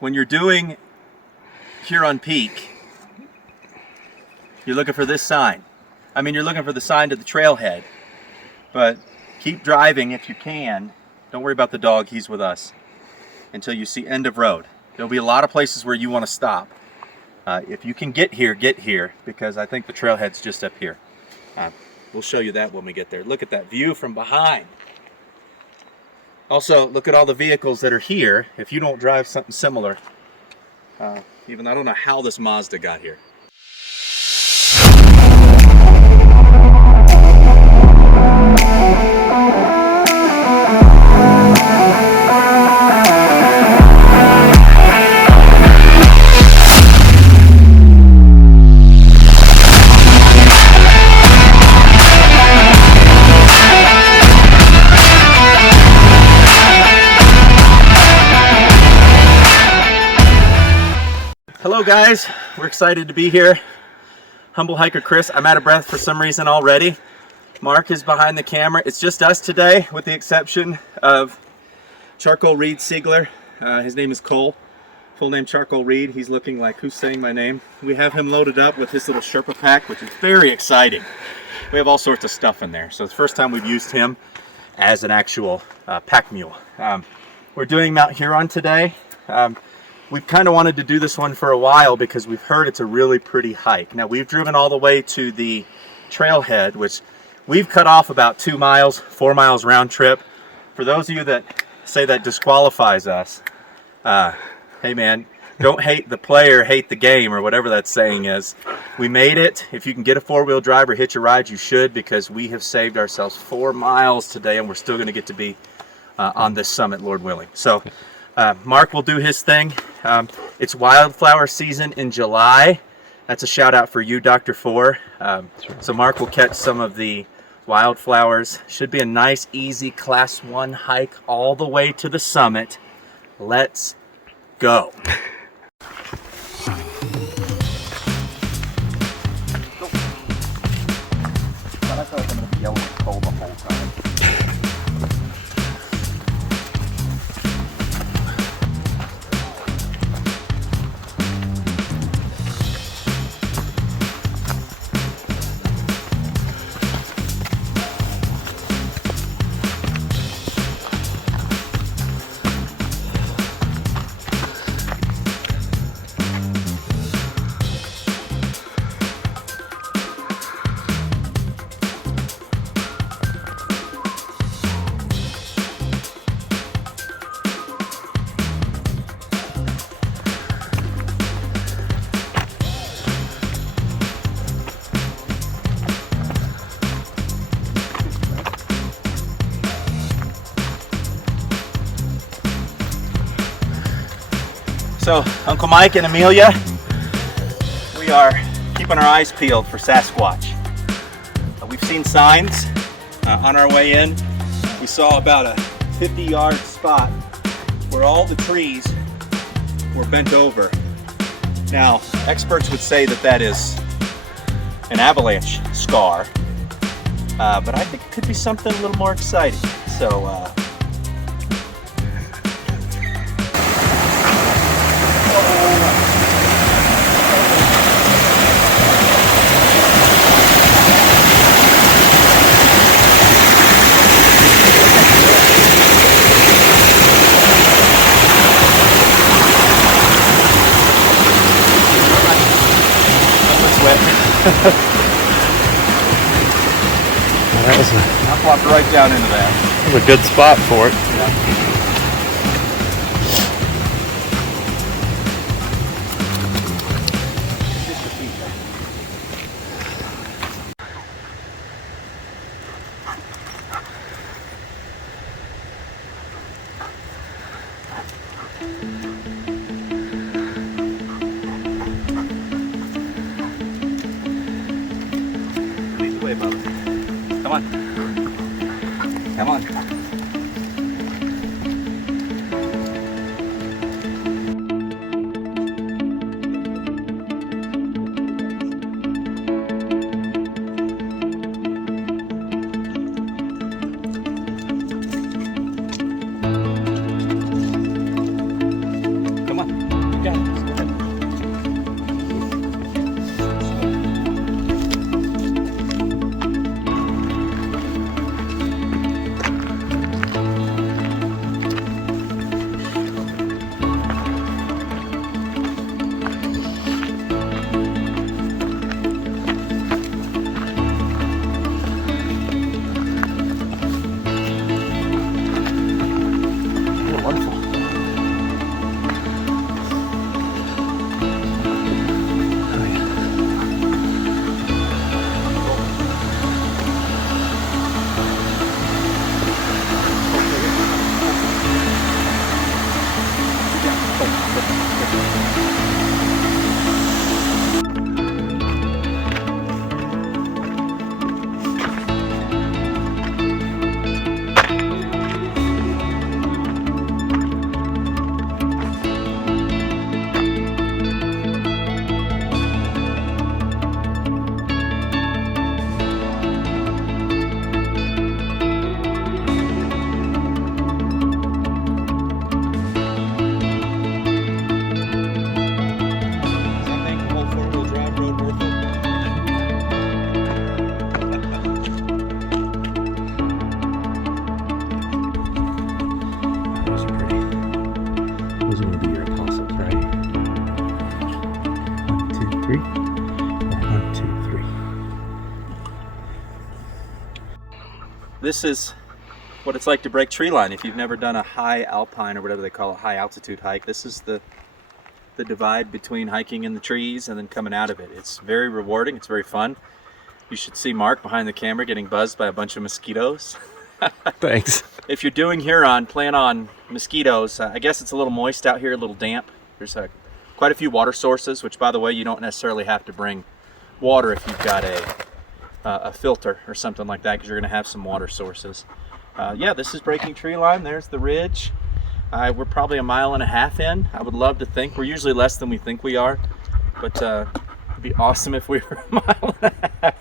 when you're doing Huron Peak, you're looking for this sign. I mean, you're looking for the sign to the trailhead, but keep driving if you can. Don't worry about the dog, he's with us, until you see end of road. There'll be a lot of places where you want to stop. If you can get here, because I think the trailhead's just up here. We'll show you that when we get there. Look at that view from behind. Also, look at all the vehicles that are here. If you don't drive something similar, even I don't know how this Mazda got here. Hello guys, we're excited to be here. Humble hiker Chris, I'm out of breath for some reason already. Mark is behind the camera. It's just us today, with the exception of Charcoal Reed Siegler. His name is Cole, full name Charcoal Reed. He's looking like, who's saying my name? We have him loaded up with his little Sherpa pack, which is very exciting. We have all sorts of stuff in there. So it's the first time we've used him as an actual pack mule. We're doing Mount Huron today. We've kind of wanted to do this one for a while because we've heard it's a really pretty hike. Now we've driven all the way to the trailhead, which we've cut off about 2 miles, 4 miles round trip. For those of you that say that disqualifies us, hey man, don't hate the player, hate the game, or whatever that saying is. We made it. If you can get a four-wheel drive or hitch a ride, you should, because we have saved ourselves 4 miles today, and we're still going to get to be on this summit, Lord willing. So Mark will do his thing. It's wildflower season in July. That's a shout out for you, Dr. Four. So Mark will catch some of the wildflowers. Should be a nice, easy Class 1 hike all the way to the summit. Let's go. I feel like I'm going to be yelling at Cole the whole time. So Uncle Mike and Amelia, we are keeping our eyes peeled for Sasquatch. We've seen signs on our way in. We saw about a 50-yard spot where all the trees were bent over. Now, experts would say that that is an avalanche scar, but I think it could be something a little more exciting. So, I flopped right down into that. That was a good spot for it. Yeah. Lead the way, Bubba. Come on. Come on. Come on. This is what it's like to break tree line. If you've never done a high alpine or whatever they call it, high altitude hike, this is the divide between hiking in the trees and then coming out of it. It's very rewarding, it's very fun. You should see Mark behind the camera getting buzzed by a bunch of mosquitoes. Thanks. If you're doing Huron, plan on mosquitoes. I guess it's a little moist out here, a little damp. There's quite a few water sources, which by the way, you don't necessarily have to bring water if you've got a filter or something like that, because you're going to have some water sources. Yeah, this is breaking tree line. There's the ridge. We're probably 1.5 miles in. I would love to think we're usually less than we think we are, but it'd be awesome if we were 1.5 miles.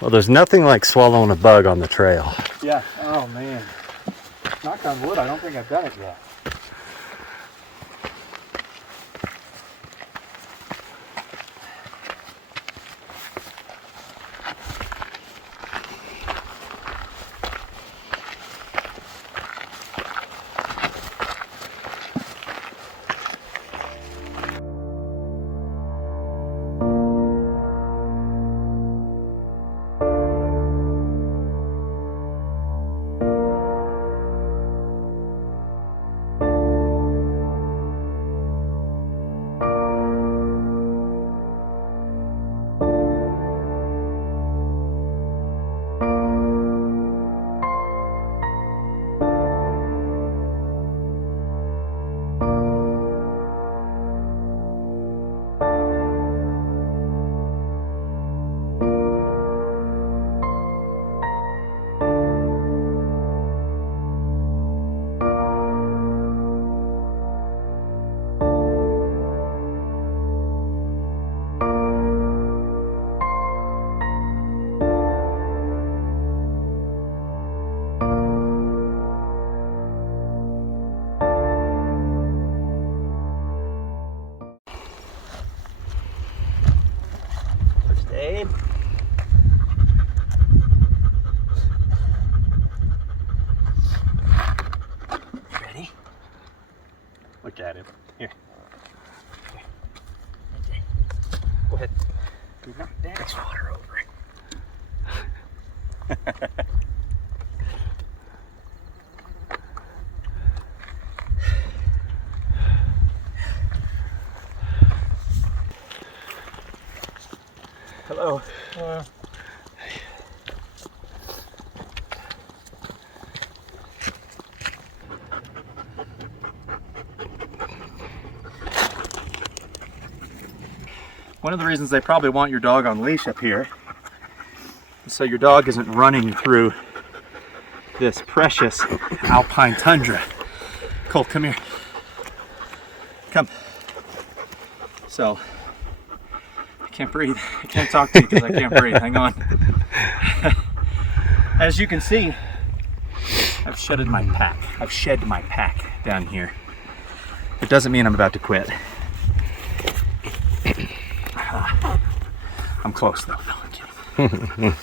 Well, there's nothing like swallowing a bug on the trail. Yeah. Oh man. Knock on wood. I don't think I've done it yet. Aid. Ready? Look at him. Here. Okay. Go ahead. Do not dance water over it. Hello. One of the reasons they probably want your dog on leash up here is so your dog isn't running through this precious alpine tundra. Colt, come here. Come. So, I can't breathe. I can't talk to you because I can't breathe. Hang on. As you can see, I've shedded my pack. I've shed my pack down here. It doesn't mean I'm about to quit. I'm close though. No, I'm kidding.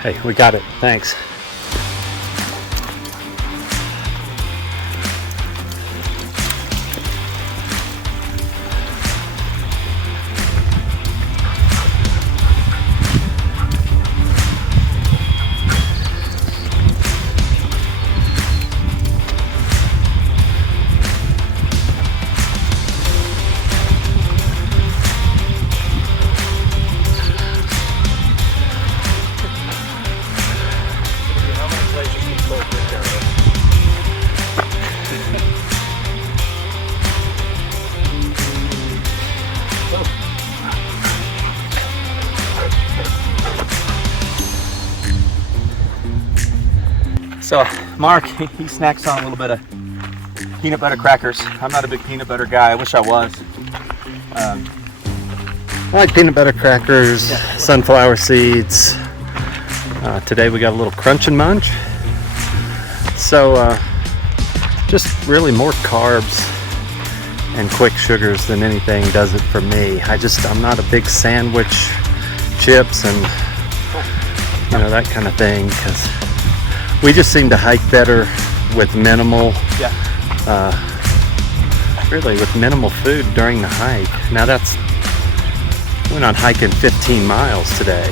Hey, we got it. Thanks. So Mark, he snacks on a little bit of peanut butter crackers. I'm not a big peanut butter guy. I wish I was. I like peanut butter crackers, sunflower seeds. Today we got a little crunch and munch. So just really more carbs and quick sugars than anything does it for me. I'm not a big sandwich, chips, and that kind of thing, because we just seem to hike better with minimal, really with minimal food during the hike. Now we're not hiking 15 miles today,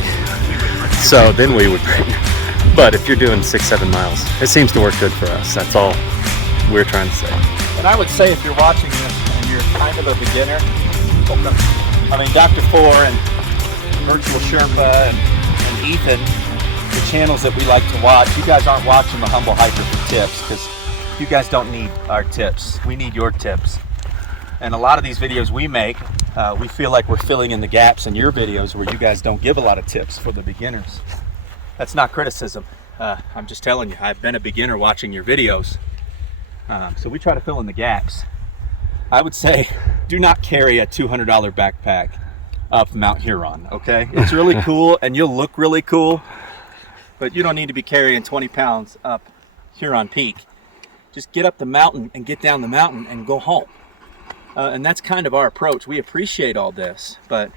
so then we would bring, but if you're doing 6-7 miles, it seems to work good for us. That's all we're trying to say. And I would say if you're watching this and you're kind of a beginner, Dr. Four and Virtual Sherpa and Ethan, the channels that we like to watch, you guys aren't watching the Humble Hiker for tips, because you guys don't need our tips. We need your tips. And a lot of these videos we make, we feel like we're filling in the gaps in your videos where you guys don't give a lot of tips for the beginners. That's not criticism. I'm just telling you, I've been a beginner watching your videos. So we try to fill in the gaps. I would say do not carry a $200 backpack up Mount Huron, okay? It's really cool and you'll look really cool, but you don't need to be carrying 20 pounds up Huron Peak. Just get up the mountain and get down the mountain and go home. And that's kind of our approach. We appreciate all this, but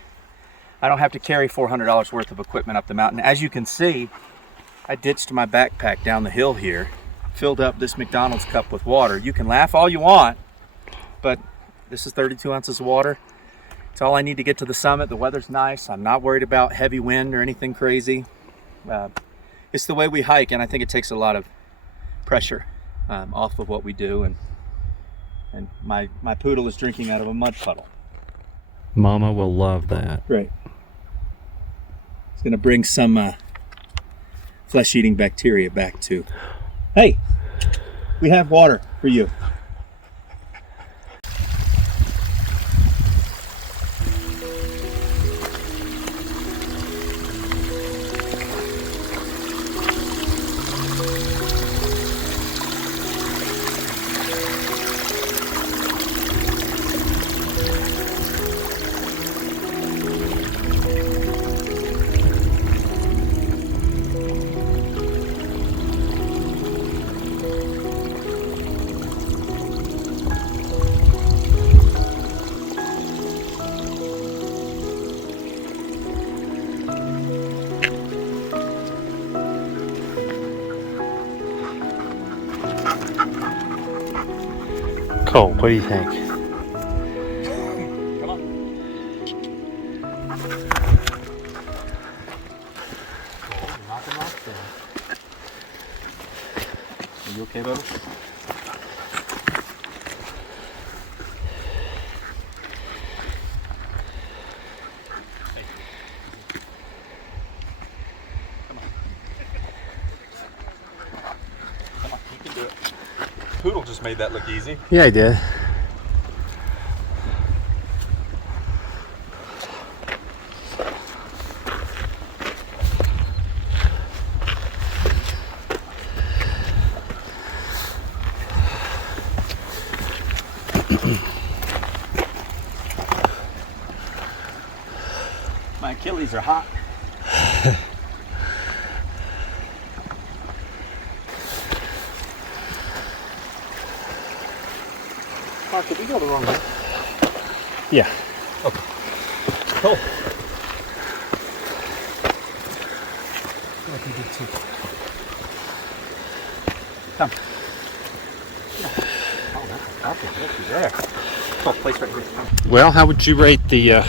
I don't have to carry $400 worth of equipment up the mountain. As you can see, I ditched my backpack down the hill here, filled up this McDonald's cup with water. You can laugh all you want, but this is 32 ounces of water. It's all I need to get to the summit. The weather's nice. I'm not worried about heavy wind or anything crazy. It's the way we hike, and I think it takes a lot of pressure off of what we do. And my poodle is drinking out of a mud puddle. Mama will love that. Right. It's going to bring some flesh-eating bacteria back too. Hey, we have water for you. Cole, what do you think? Come on. Knock him off there. Are you okay, Bubba? Hey. Come on. Come on, you can do it. Poodle just made that look easy. Yeah, I did. My Achilles are hot. Mark, did we go the wrong way? Yeah. Okay. Cool. I feel like we did too. Come. Oh, that's a couple. Looky there. Oh, place right here. Well, how would you rate the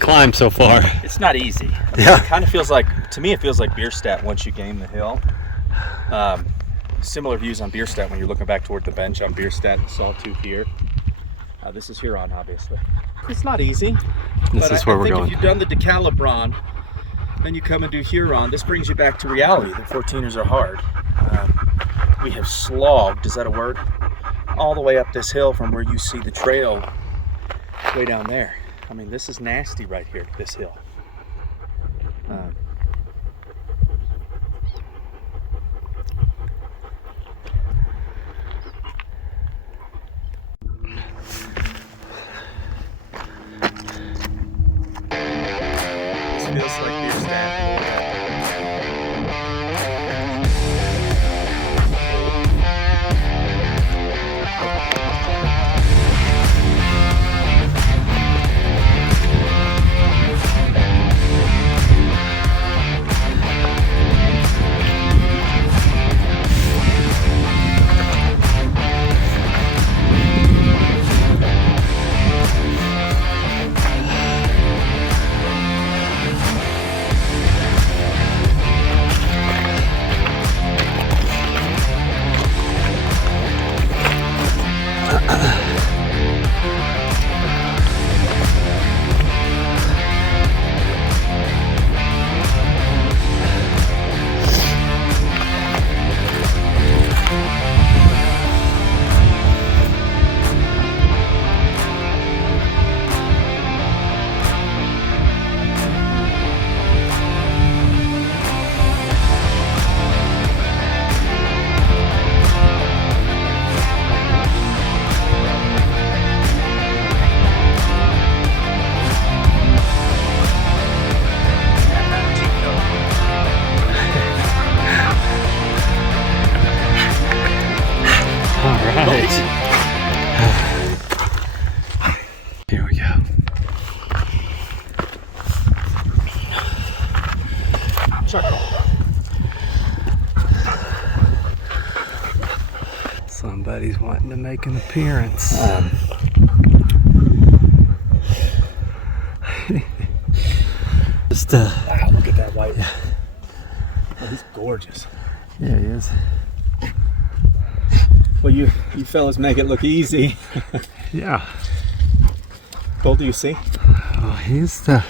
climb so far? It's not easy. Yeah. It kind of feels like, to me, it feels like Bierstadt once you gain the hill. Similar views on Bierstadt when you're looking back toward the bench on Bierstadt and Sawtooth here. This is Huron, obviously. It's not easy. This is where we're going. If you've done the Decalibron, then you come and do Huron. This brings you back to reality. The 14ers are hard. We have slogged, is that a word? All the way up this hill from where you see the trail way down there. I mean, this is nasty right here, this hill. feels like beer stand. Here we go. Somebody's wanting to make an appearance. Just Wow, look at that white. Oh, he's gorgeous. yeah, he is. Well, you fellas make it look easy. Yeah. What do you see? Oh, he's the.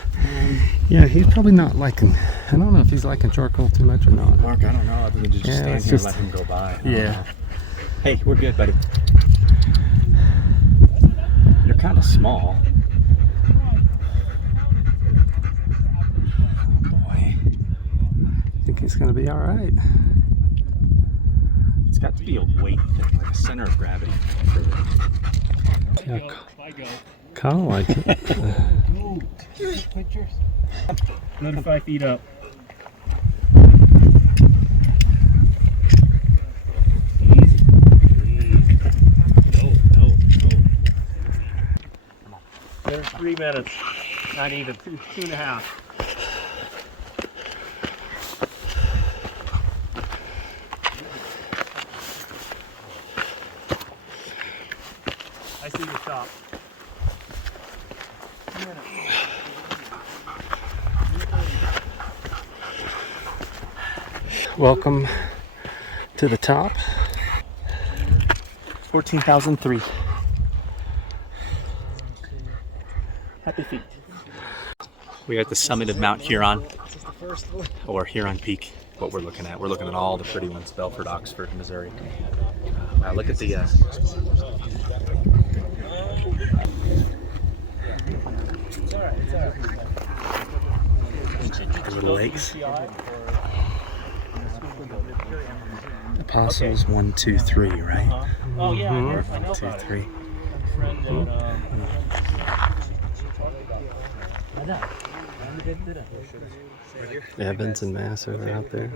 Yeah, he's probably not liking. I don't know if he's liking charcoal too much or not. Mark, I don't know. I think we just Yeah, stand let's here just- and let him go by. Yeah. Hey, we're good, buddy. You're kind of small. Oh boy. I think he's gonna be all right. It's got to be a weight thing, like a center of gravity. Yeah, kind of like it. Pictures. Another 5 feet up. There's 3 minutes, not even, two and a half. I see you stop. Welcome to the top. 14,003. Happy feet. We're at the summit of Mount Huron, or Huron Peak. What we're looking at. We're looking at all the pretty ones: Belford, Oxford, Missouri. Wow, look at the. The little lakes. Apostles 1, 2, 3, right? Oh yeah, I know 1, 2, about it. 3. Friend that, Evans and Mass are out there.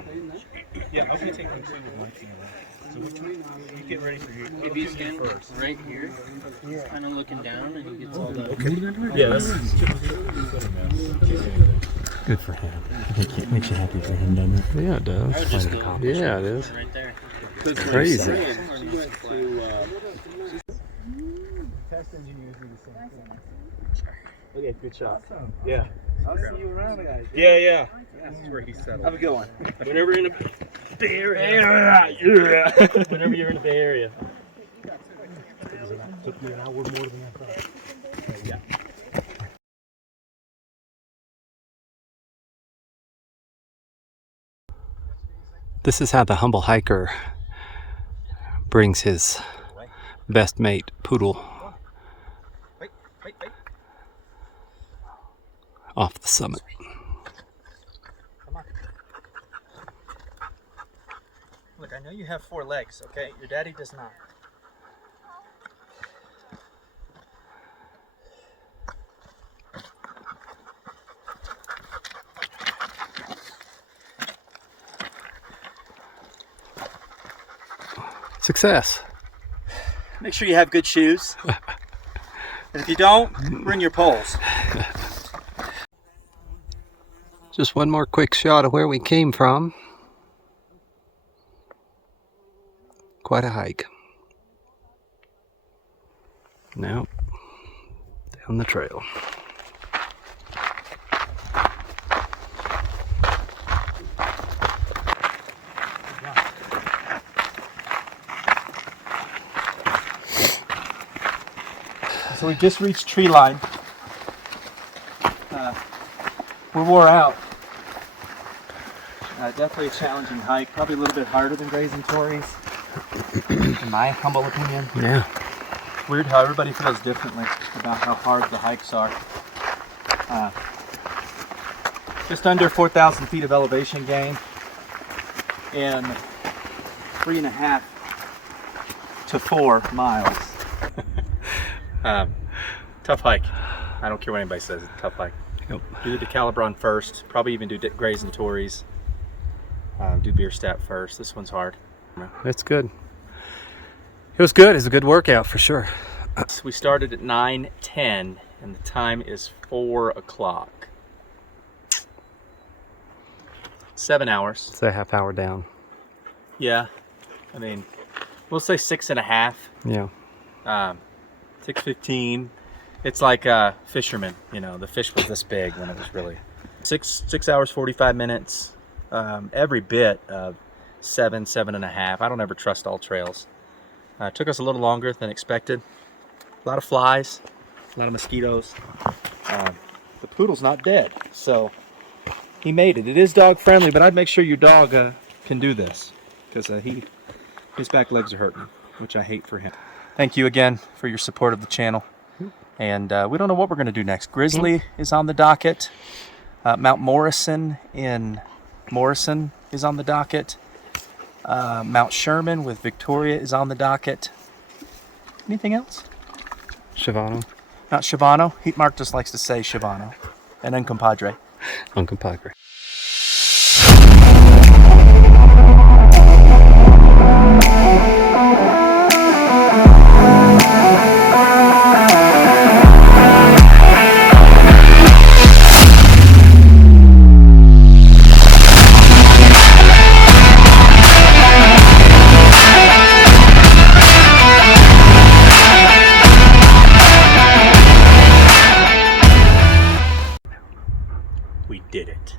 yeah, I'm gonna take one too with my camera. So which one? You get ready for your. If you stand right here, he's kind of looking down and he gets all the. Yeah, that's. Good for him. It makes you happy for him, doesn't it? Yeah, it I would does. just go Yeah, it is. right there. Crazy. Okay, good shot. Yeah. I'll see you around, guys. Yeah. This is where he settled. Have a good one. Whenever you're in the Bay Area. Whenever you're in the Bay Area. Took me an hour more than I thought. Yeah. This is how the humble hiker brings his best mate, Poodle, off the summit. Come on. Look, I know you have 4 legs, okay? Your daddy does not. Success. Make sure you have good shoes. And if you don't, bring your poles. Just one more quick shot of where we came from. Quite a hike. Now, down the trail. So we just reached tree line. We're wore out. Definitely a challenging hike. Probably a little bit harder than Grazing Tories, in my humble opinion. Yeah. It's weird how everybody feels differently about how hard the hikes are. Just under 4,000 feet of elevation gain in 3.5 to 4 miles. Tough hike. I don't care what anybody says, it's a tough hike. Yep. Do the Calibron first, probably even do Grazing Tories. Do Bierstadt first. This one's hard. It's good. It was good. It's a good workout for sure. So we started at 9:10 and the time is 4 o'clock. 7 hours. It's a half hour down. Yeah. I mean, we'll say 6.5. Yeah. 6:15. It's like fishermen, you know, the fish was this big when it was really 6 hours 45 minutes. Every bit of 7.5. I don't ever trust all trails. It took us a little longer than expected. A lot of flies, a lot of mosquitoes. The poodle's not dead, so he made it. It is dog friendly, but I'd make sure your dog can do this because his back legs are hurting, which I hate for him. Thank you again for your support of the channel. And we don't know what we're going to do next. Grizzly is on the docket. Mount Morrison in Morrison is on the docket. Mount Sherman with Victoria is on the docket. Anything else? Shivano. Mount Shivano. Mark just likes to say Shivano. And then Compadre. Uncle Padre. We did it.